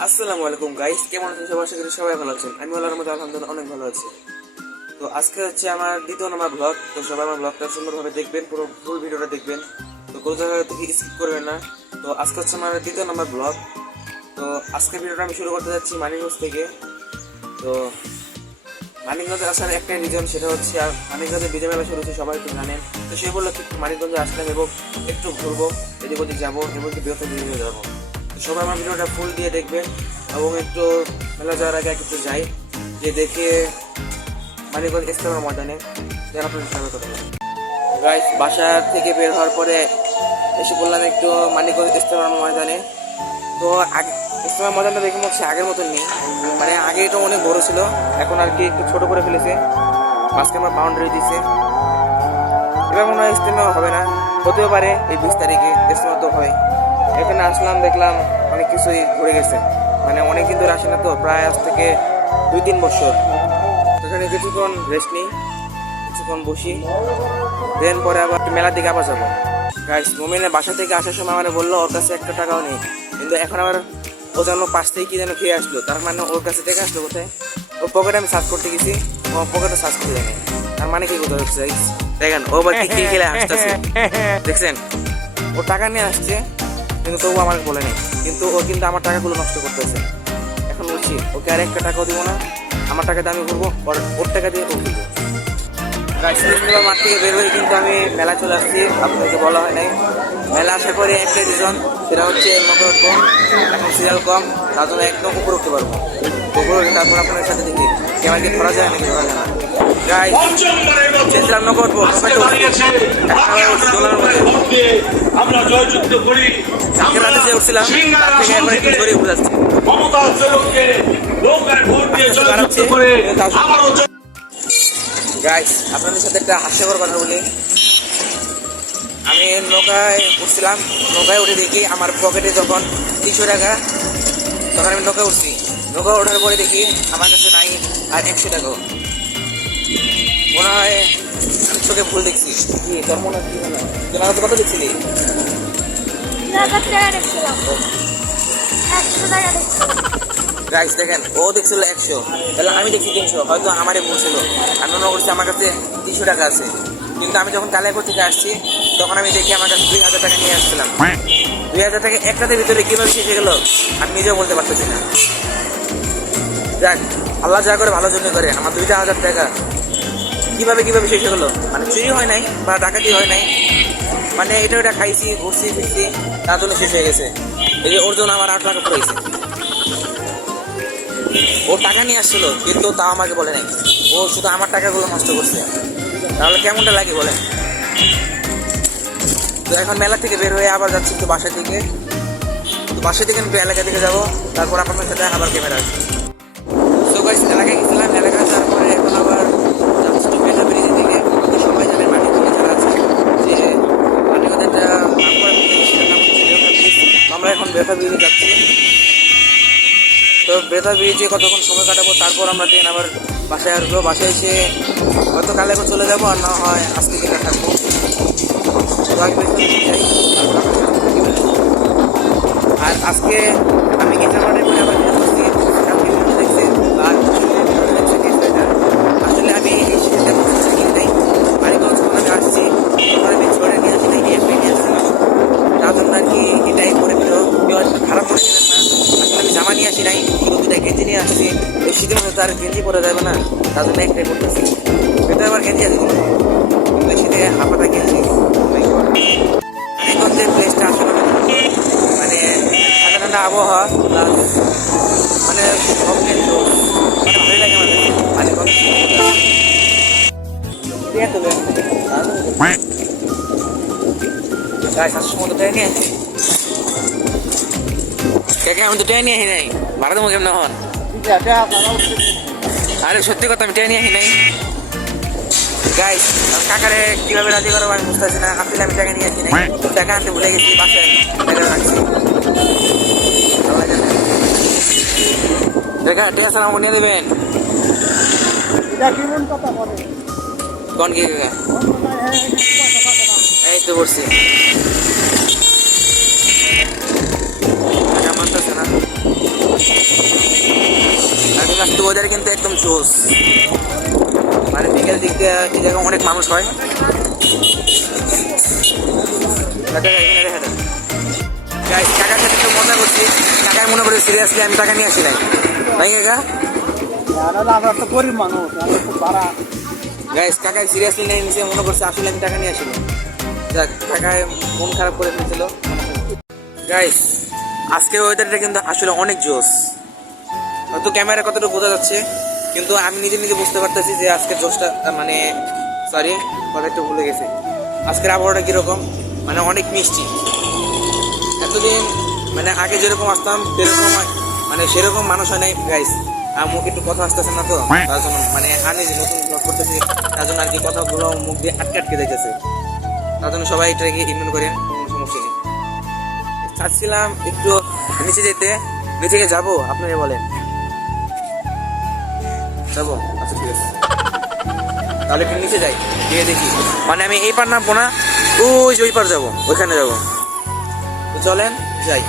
আসসালামু আলাইকুম গাইস, কেমন আছেন সবাই? আশা করি সবাই ভালো আছেন। আমি আল্লাহর রহমতে আলহামদুলিল্লাহ অনেক ভালো আছি। তো আজকে হচ্ছে আমার দ্বিতীয় নম্বর ব্লগ। তো সবাই আমার ব্লগটা সুন্দরভাবে দেখবেন, পুরো ফুল ভিডিওটা দেখবেন। তো কোনো জায়গা থেকে স্কিপ করবেন না। তো আজকে হচ্ছে আমার দ্বিতীয় নম্বর ব্লগ। তো আজকের ভিডিওটা আমি শুরু করতে যাচ্ছি মানিকগঞ্জ থেকে। তো মানিকগঞ্জে আসার একটাই রিজন, সেটা হচ্ছে আর মানিকগঞ্জে বিজয় মেলা শুরু হচ্ছে, সবাই তো জানেন। তো সে বললো একটু মানিকগঞ্জে আসলাম এবং একটু ঘুরবো, এদিক ওদিক যাবো এবং একটু বৃহত্তর ভিডিও যাবো। তো সবাই আমার ভিডিওটা ফুল দিয়ে দেখবেন এবং একটু মেলা যাওয়ার আগে একটু যাই, যে দেখে মানিকগঞ্জ ইস্তেমার ময়দানে যারা আপনার স্বাগত করবেন। গাইস, বাসা থেকে বের হওয়ার পরে এসে বললাম একটু মানিকগঞ্জ ইস্তেমার ময়দানে। তো ইস্তেমার ময়দানটা দেখে মনে হচ্ছে আগের মতন নেই, মানে আগে এটা অনেক বড় ছিল, এখন আর কি একটু ছোট করে ফেলেছে, মাঝখানে আমার বাউন্ডারি দিয়েছে। এবার মনে হয় ইস্তেমা হবে না, হতেও পারে এই 20 তারিখে ইস্তেমা তো হয়। এখানে আসলাম, দেখলাম অনেক কিছুই ঘুরে গেছে, মানে অনেক দিন ধরে আসি না, তো প্রায় আজ থেকে 2-3 বছর। এখানে কিছুক্ষণ রেস্ট নিই, কিছুক্ষণ বসি, দেন পরে আবার মেলার দিকে আবার যাবো। গাইস, মোমিনের বাসা থেকে আসার সময় মানে বললো ওর কাছে 1 টাকাও নেই, কিন্তু এখন আবার ও যেন 5 থেকে কি যেন খেয়ে আসলো, তার মানে ওর কাছে থেকে আসলো কোথায়? ওর পকেটে আমি সার্চ করতে গেছি, ও পকেটে সার্চ করে দেয়নি। তার মানে কি কোথায় হচ্ছে দেখেন, ও আবার কি খেলে আসতেছে, দেখছেন? ও টাকা নিয়ে আসছে কিন্তু তবু আমাকে বলেনি, কিন্তু ও কিন্তু আমার টাকাগুলো নষ্ট করতেছে। এখন বলছি ওকে আর 1 টাকাও দিব না, আমার টাকা দিয়ে আমি ঘুরবো, ওর টাকা দিয়ে ও ঘুরবো। মাঠ থেকে বের হয়ে কিন্তু আমি মেলা চলে আসছি, আপনাকে বলা হয় নাই। মেলা আসার পরে একটা রিজন, সেটা হচ্ছে মতো কম, এখন সিরিয়াল কম, তার জন্য একদম উপরে উঠতে পারবো। উপরে উঠে তারপর আপনাদের সাথে দেখি ক্যামেরা কি ধরা যায় নাকি ধরা যায় না। গাইস, চেষ্টা করবো আমরা জয়যুক্ত করি। রাতে যে উঠছিলাম তার থেকে একবার একটু জোরে উঠে যাচ্ছে। গাইস, আপনাদের সাথে একটা হাস্যকর কথা বলি। আমি নৌকায় উঠছিলাম, নৌকায় উঠে দেখি আমার পকেটে যখন 300 টাকা, তখন আমি নৌকায় উঠছি। নৌকা ওঠার পরে দেখি আমার কাছে নাই আর 100 টাকাও। মনে হয় চোখে ভুল দেখছি। কি তোর মনে হয় কি মনে হয়? তোর আগে কত দেখছিলি? গাইস দেখেন, ও দেখছিল 100, তাহলে আমি দেখছি 300, হয়তো আমারই ভুল ছিল। আমি মনে করছি আমার কাছে 300 টাকা আছে, কিন্তু আমি যখন কালিয়াকৈর থেকে আসছি তখন আমি দেখি আমার কাছে 2000 টাকা নিয়ে আসছিলাম। 2000 টাকা একটাদের ভিতরে কিভাবে শেষ হয়ে গেল আমি নিজেও বলতে পারতেছি না। যাক, আল্লাহ যা করে ভালো জন্য করে, আমার 2000 টাকা কিভাবে শেষ হয়ে গেলো, মানে চুরি হয় নাই বা ডাকাতি হয় নাই, মানে এটা খাইছি, ঘুরছি ফিরছি, তার জন্য শেষ হয়ে গেছে। এই যে ওর জন্য আমার 8 টাকা পড়েছে। ও টাকা নিয়ে আসছিল কিন্তু তাও আমাকে বলে নাই, ও শুধু আমার টাকাগুলো নষ্ট করছে। তাহলে কেমনটা লাগে বলেন? তো এখন মেলা থেকে বের হয়ে আবার যাচ্ছি তো বাসা থেকে। তো বাসা থেকে আমি এলাকা থেকে যাবো, তারপর আপনাদের সাথে আবার ক্যামেরা আসবে। তো গাইস, এলাকায় গেছিলাম, এলাকায় তারপরে এখন আবার যাচ্ছি তো বেটা ব্রিজ থেকে। সবাই জানে মানিকগঞ্জে যারা আছে যে মানিকগঞ্জের একটা নাম করা ব্রিজ, সেটার নাম হচ্ছে বেতা ব্রিজ। আমরা এখন বেতা ব্রিজে যাচ্ছি। তো বেতা ব্রিজে কতক্ষণ সময় কাটাবো, তারপর আমরা ট্রেন আবার বাসায় আসবো। বাসায় এসে হয়তো কালে চলে যাবো, আর না হয় আজকে দিনে থাকবো। আর আজকে আমি গেটারমানের পরে আবার দেখছি, আর আসলে আমি এই শীতের নাই মানিকগঞ্জ আমি আসছি, আমি ছোটে নিয়ে আসি নাই, নিয়ে আসছিলাম। তার জন্য আর কি এটাই করে দিল, খারাপ করে দিলেন না। আসলে আমি জামা নিয়ে আসি নাই, শুধু 2টা গেঞ্জি নিয়ে আসছি। এই শীতের মধ্যে তার গেঞ্জি পরে যাবে না, তার জন্য একটাই করতেছি। এটা আমার গেঞ্জি আছে কোনো, এই শীতে হাফাটা গেঞ্জি। মানিকগঞ্জের প্লেসটা আসলে মানে ঠান্ডা ঠান্ডা আবহাওয়া, প্লাস মানে সব কিছু মানে ভালোই লাগে আমাদের মানিকগঞ্জ। সময় তো ট্রেন নিয়ে আসি, আমি তো ট্রেন নিয়ে আসি নাই, ভাড়া দেবো কেমন হন? আরে সত্যি কথা, আমি ট্রেন নিয়ে আসি নাই। গাইস, কাকারে কিভাবে রাজি করাবো আমি বুঝতেছি না। আসলে আমি টাকা নিয়ে আসি নাই, টাকা আনতে ভুলে গেছি, বাসায় টাকা রাখছি। দেখা টেস্ট আমার নিয়ে দেবেন কোন কি কাকা? এই তো করছি, টাকা মানতেছে না। ওয়েদার কিন্তু একদম জোস, মানে বিকেল দিক দিয়ে এই জায়গায় অনেক মানুষ হয়। গাইস কাকার সাথে একটু মজা করছি, কাকার মনে করে সিরিয়াসলি আমি টাকা নিয়ে আসি নাই, তাই কাকা? আমরা তো গরিব মানুষ, আমরা তো ভাড়া। গাইস কাকায় সিরিয়াসলি নেই নিচে, মনে করছে আসলে আমি টাকা নিয়ে আসিনি। যাক, কাকায় মন খারাপ করে ফেলছিল। গাইস আজকের ওয়েদারটা কিন্তু আসলে অনেক জোস, হয়তো ক্যামেরা কতটুকু বোঝা যাচ্ছে, কিন্তু আমি নিজে নিজে বুঝতে পারতেছি যে আজকের জোসটা, মানে সরি কথা একটু ভুলে গেছে, আজকের আবহাওয়াটা কীরকম, মানে অনেক মিষ্টি। এতদিন মানে আগে যেরকম আসতাম সেরকম, মানে সেরকম মানুষ হয় নাই গাইস। আর মুখ একটু কথা আসতেছে না, তো তার জন্য মানে আমি যে নতুন ব্লগ করতেছি তার জন্য আর কি কথাগুলো মুখ দিয়ে আটকে আটকে যাইতেছে, তার জন্য সবাই এটাকে ইগনোর করেন, কোনো সমস্যা নেই। চাচ্ছিলাম একটু নিচে যেতে, নিচে গিয়ে যাবো, আপনারা বলেন যাবো? আচ্ছা ঠিক আছে, তাহলে একটু নিচে যাই, গিয়ে দেখি, মানে আমি এই পার নামবো না, ওই যে ওই পার যাবো, ওইখানে যাবো। তো চলেন যাই।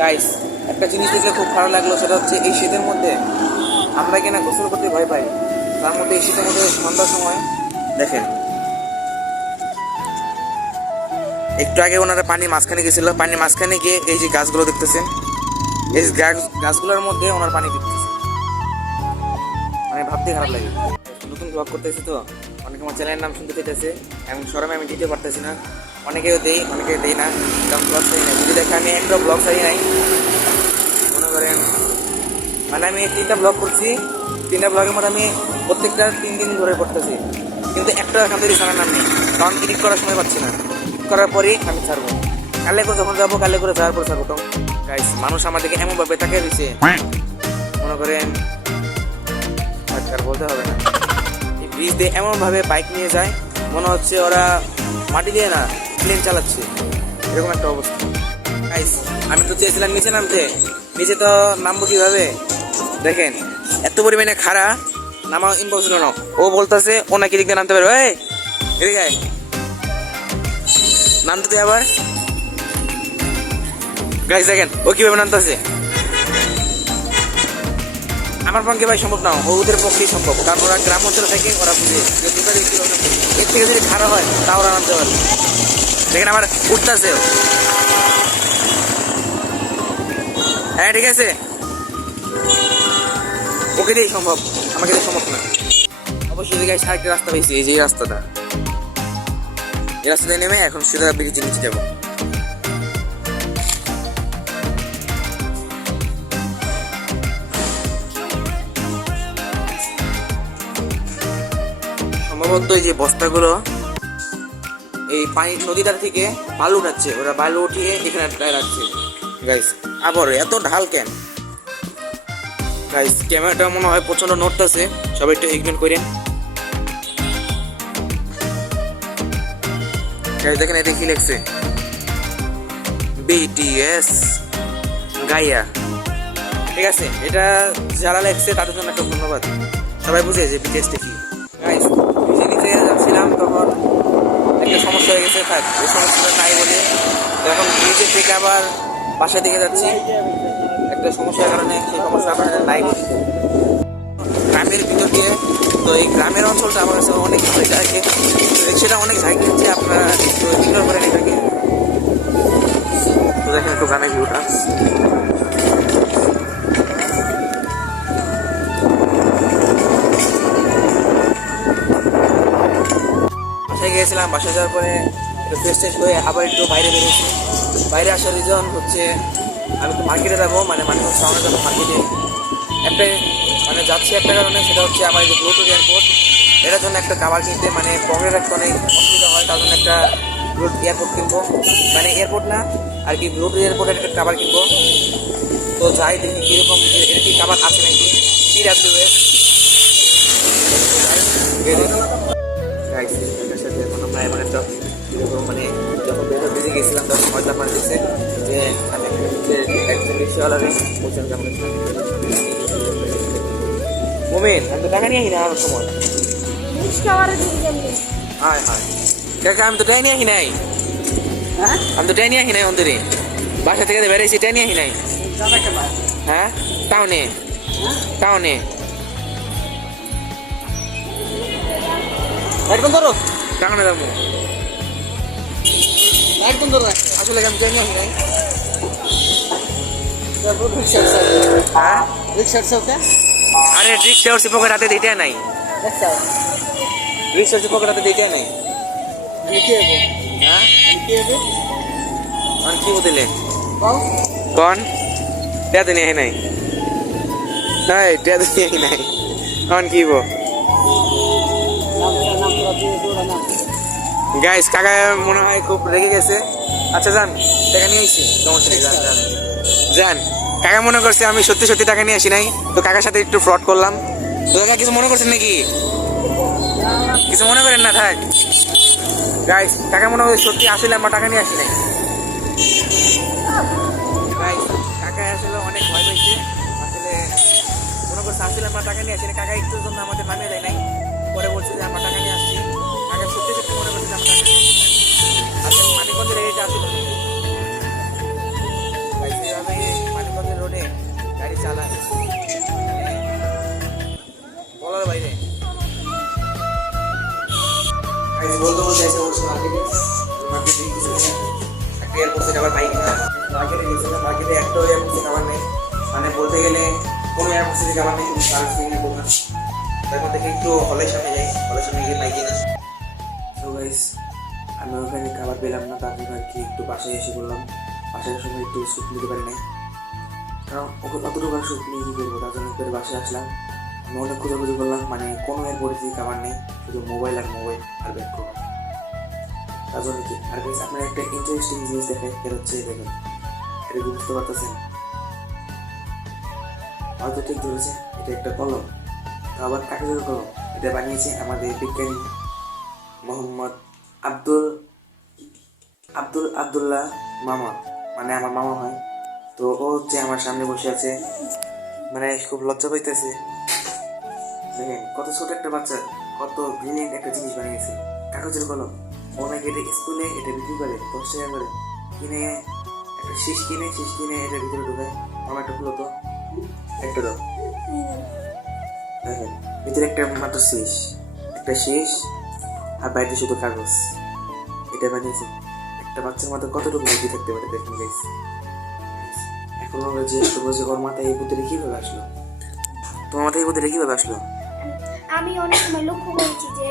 গাইস একটা জিনিস দেখলে খুব ভালো লাগলো, সেটা হচ্ছে এই শীতের মধ্যে আমরা কিনা গোসল করতে ভয় পাই, তার মধ্যে এই শীতের মধ্যে সন্ধ্যার সময় দেখেন, একটু আগে ওনারা পানির মাঝখানে গেছিল, পানির মাঝখানে গিয়ে এই যে গাছগুলো দেখতেছেন, এই গাছগুলোর মধ্যে ওনার পানি দিতেছে, মানে ভাবতে খারাপ লাগে। নতুন ব্লগ করতেছি তো অনেকে আমার চ্যানেলের নাম শুনতে চাইতেছে, এমন শরমে আমি দিতে পারতেছি না, অনেকেও দেই অনেকে দেই না, কারণ ব্লগ সারি নাই, যদি দেখে আমি একটা ব্লগ সারি নাই, মনে করেন মানে আমি 3টা ব্লগ করছি, 3টা ব্লগের মধ্যে আমি প্রত্যেকটা 3 দিন ধরে করতেছি, কিন্তু একটা এখান থেকে ছাড়ার নাম নেই, কারণ এডিট করার সময় পাচ্ছি না, করার পরেই আমি ছাড়বো, কালে করে যখন যাবো কালে করে যাওয়ার পর ছাড়বো। তখন গাইস মানুষ আমাদেরকে এমনভাবে তাকে দিচ্ছে, মনে করেন আর বলতে হবে না, এই ব্রিজ দিয়ে এমনভাবে বাইক নিয়ে যায় মনে হচ্ছে ওরা মাটি দিয়ে না প্লেন চালাচ্ছে, এরকম একটা অবস্থা। গাইস আমি তো চেয়েছিলাম নিচে নামতে, নিচে তো নামবো কিভাবে, দেখেন এত পরিমাণে খাড়া, নামা ইম্পসিবল না। ও বলতেছে ও নাকি দিক দিয়ে নামতে পারবে, এদিকে আয়, নামতে দে আবার। গাইস দেখেন ও কিভাবে নামতেছে, আমার পক্ষে ভাই সম্ভব না, ওদের পক্ষেই সম্ভব, কারণ ওরা গ্রাম অঞ্চলে থাকে, ওরা বুঝে যে দুটো দিক এর থেকে যদি খারাপ হয় তা ওরা নামতে পারবে। দেখেন আমার উঠতেছে, হ্যাঁ ঠিক আছে, ওকে দিয়েই সম্ভব, আমাকে দিয়ে সম্ভব না। অবশ্যই এই গাইস আরেকটা রাস্তা পেয়েছি, এই যে এই রাস্তাটা, এই রাস্তাতে নেমে এখন সোজা ব্রিজের নিচে যাবো। সম্ভবত এই যে বস্তাগুলো এই পানি নদীটার থেকে বালু উঠাচ্ছে, ওরা বালু উঠিয়ে এখানে রাখছে। গাইস আবার এত ঢাল কেন গাইস, ক্যামেরাটা মনে হয় প্রচন্ড নড়তেছে, সবাই একটু ইগনোর করেন। গাইস দেখেন এটা কি লেখছে, বিটিএস গাইয়া, ঠিক আছে, এটা যারা লেখছে তাদের জন্য একটা ধন্যবাদ, সবাই বুঝে যে বিটিএসটা কি। গাইস নিচে নিচে যাচ্ছিলাম তখন একটা সমস্যা হয়ে গেছে, থাক এই সমস্যাটা নাই বলে এখন নিচের থেকে আবার বাসার দিকে যাচ্ছি, একটা সমস্যার কারণে, সেই সমস্যার কারণে নাই বলি গ্রামের ভিতর দিয়ে। তো এই গ্রামের অঞ্চলটা আমার কাছে অনেক ভালো লাগে, সেটা অনেক জায়গা হচ্ছে, আপনারা একটু ইগনোর করেন এটাকে। তো দেখেন একটু গ্রামের ভিউটা, বাসায় গিয়েছিলাম, বাসায় যাওয়ার পরে একটু ফ্রেশ ট্রেশ হয়ে আবার একটু বাইরে বেরিয়েছি। বাইরে আসার রিজন হচ্ছে আমি একটু মার্কেটে যাবো, মানে মানুষ সামনে যাবো মার্কেটে, একটা মানে যাচ্ছি একটা কারণে, সেটা হচ্ছে আমার যে ব্লুটুথ এয়ারপোর্ট, এটার জন্য একটা কাভার কিনতে, মানে পকেটে রাখতে অনেক অসুবিধা হয়, তার জন্য একটা ব্লুটুথ এয়ারপোর্ট কিনবো, মানে এয়ারপোর্ট না আর কি, ব্লুটুথ এয়ারপোর্টের একটা কাভার কিনবো। তো যাই দেখি কীরকম এর কি কাভার আছে নাকি, TWS প্রায় মানে একটা মানে যখন বেজে গেছিলাম তখন হয়তো আপনার দিচ্ছে যে আমি একজন রিক্সাওয়ালারে বলছিলাম কেমন মোমেন আমি তো টাকা নিয়ে আসি না আমার সময় রিক্সাওয়ালা দিকে যাবে হায় হায় কাকা আমি তো টাকা নিয়ে আসি নাই হ্যাঁ আমি তো টাকা নিয়ে আসি নাই অন্তরে বাসা থেকে বেরিয়েছি টাকা নিয়ে আসি নাই যাবে কে ভাই হ্যাঁ টাউনে টাউনে একদম ধরো টাউনে যাবো একদম ধরো আসলে আমি টাকা নিয়ে আসি নাই রিক্সার হ্যাঁ রিক্সার সাথে আরে রিক্সা উঠছি পকেট হাতে দিতে নাই দেখছো রিক্সা উঠছি পকেট হাতে দিতে নাই লিখে দেবো হ্যাঁ লিখে দেবো আর কি বদলে কও কন টেয়া তো নিয়ে নাই নাই টেয়া তো নিয়ে নাই কন কি বো নাম তোরা দিয়ে দৌড়া নাম গাইস কাকা মনে হয় খুব রেগে গেছে আচ্ছা যান টাকা নিয়ে আসছি সমস্যা নেই যান যান যান কাকা মনে করছে আমি সত্যি সত্যি টাকা নিয়ে আসি নাই তো কাকার সাথে একটু ফ্রড করলাম তো কাকা কিছু মনে করছেন নাকি কিছু মনে করেন না থাক গাইস কাকা মনে করছে সত্যি আসলে আমরা টাকা নিয়ে আসি নাই গাইস কাকা আসলে অনেক ভয় পেয়েছে আসলে মনে করছে আসলে আমরা টাকা নিয়ে আসি না কাকা একটুর জন্য আমাদের নামিয়ে দেয় নাই পরে বলছে যে আমরা টাকা নিয়ে আসছি কাকা সত্যি সত্যি মনে করছে যে আমরা টাকা নিয়ে আসছি আচ্ছা মানিকগঞ্জের এই যে আসলে গাইস এইভাবে মানিকগঞ্জের রোডে গাড়ি চালায় মানে বলার বাইরে গাইস বলতে বলতে এসে বলছে মার্কেটে কিছু একটা এয়ারপোর্টে আবার বাইক না মার্কেটে গেছিলাম মার্কেটে একটাও এয়ারপোর্টে খাবার নেই মানে বলতে গেলে কোনো এয়ারপোর্টে খাবার নেই কিন্তু সার্ভিস নিয়ে দোকান তারপর দেখে একটু হলের সামনে যাই হলের সামনে গিয়ে বাইক কিনা তো গাইস আমি ওখানে খাবার পেলাম না তার জন্য আর কি একটু বাসায় এসে বললাম বাসার সময় একটু স্যুপ নিতে পারি নাই কারণ ওকে অতটুকু আর স্যুপ নিয়ে কী করবো তার জন্য একটু বাসায় আসলাম আমি অনেক খোঁজাখুঁজি করলাম মানে কোনো এয়ারপোর্টে খাবার নেই শুধু মোবাইল আর ব্যাগ করবো তার জন্য কি আর গাইস আপনার একটা ইন্টারেস্টিং জিনিস দেখে এটা হচ্ছে দেখেন এটা কি বুঝতে পারতেছেন হয়তো ঠিক ধরেছে এটা একটা কলম তো আবার কাগজের কলম এটা বানিয়েছে আমাদের বিজ্ঞানী মোহাম্মদ আব্দুল্লাহ মামা মানে আমার মামা হয় তো ও হচ্ছে আমার সামনে বসে আছে মানে খুব লজ্জা পাইতেছে দেখেন কত ছোট একটা বাচ্চা কত ব্রিলিয়েন্ট একটা জিনিস বানিয়েছে কাগজের কলম ও নাকি এটা স্কুলে এটা বিক্রি করে 10 টাকা করে কিনে একটা শীষ কিনে এটা ভিতরে ঢুকায় আমার একটা খুলো তো একটা দাও দেখেন ভিতরে একটা মাত্র একটা শীষ আর বাইরে শুধু কাগজ এটা বানিয়েছে একটা বাচ্চার মাথায় কতটুকু বুদ্ধি থাকতে পারে দেখুন গাইস এখন আমরা যে বলছি ওর মাথায় এই বুদ্ধিটা কীভাবে আসলো তোমার মাথায় এই বুদ্ধিটা কীভাবে আসলো আমি অনেক সময় লক্ষ্য করেছি যে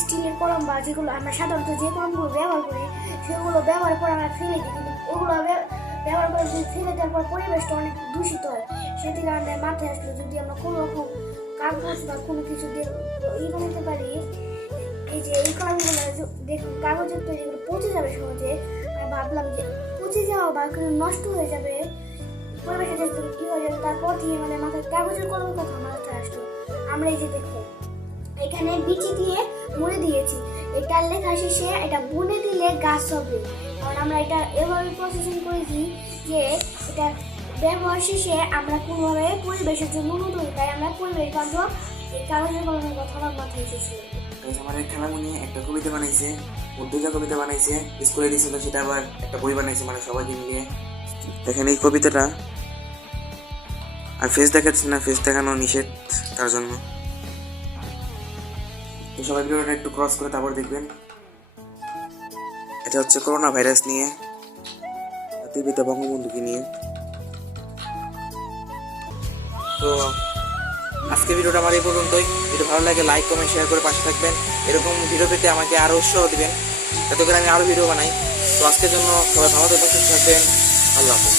স্টিলের কলম বা যেগুলো আমরা সাধারণত যে কলমগুলো ব্যবহার করি সেগুলো ব্যবহার করে আমরা ফেলে দিই কিন্তু ওগুলো ব্যবহার করে যদি ফেলে দেওয়ার পর পরিবেশটা অনেক দূষিত হয় সেটি কারণে মাথায় আসলো যদি আমরা কোনো রকম কাগজ বা কোনো কিছু দিয়ে বানাতে পারি এই যে এই কলমগুলো দেখুন কাগজের তৈরি এগুলো পচে যাবে সহজে আমি ভাবলাম যে পচে যাওয়া বা কোনো নষ্ট হয়ে যাবে পরিবেশের কী হয়ে যাবে তারপর থেকে আমাদের মাথায় কাগজের কলমের কথা মাথায় আসলো আমরা এই যে দেখো এখানে বিচি দিয়ে মুড়ে দিয়েছি এটার লেখা শেষে এটা বুনে দিলে গাছ হবে কারণ আমরা এটা এভাবে প্রসেসিং করেছি যে এটা ব্যবহার শেষে আমরা কোনোভাবে পরিবেশের জন্য অনুদয় তাই আমরা পরিবেশ বান্ধব এই কাগজের কলমের কথা আমার মাথায় এসেছিল আমার খেলামুনি একটা কবিতা বানাইছে উর্দুজা কবিতা বানাইছে স্কুলে দিয়েছিল সেটা আবার একটা বই বানাইছে মানে সবাইকে মিলিয়ে দেখেন এই কবিতাটা আর ফেস দেখাচ্ছে না ফেস দেখানো নিষেধ তার জন্য তো সবাই ভিডিওটা একটু ক্রস করে তারপর দেখবেন এটা হচ্ছে করোনা ভাইরাস নিয়ে জাতির পিতা বঙ্গবন্ধুকে নিয়ে তো আজকে ভিডিওটা আমার এই পর্যন্তই যদি ভালো লাগে লাইক কমেন্ট শেয়ার করে পাশে থাকবেন এরকম ভিডিও পেতে আমাকে আরও উৎসাহ দিবেন যাতে করে আমি আরও ভিডিও বানাই তো আজকের জন্য সবাই ভালো থাকবেন সুস্থ থাকবেন আল্লাহ হাফেজ।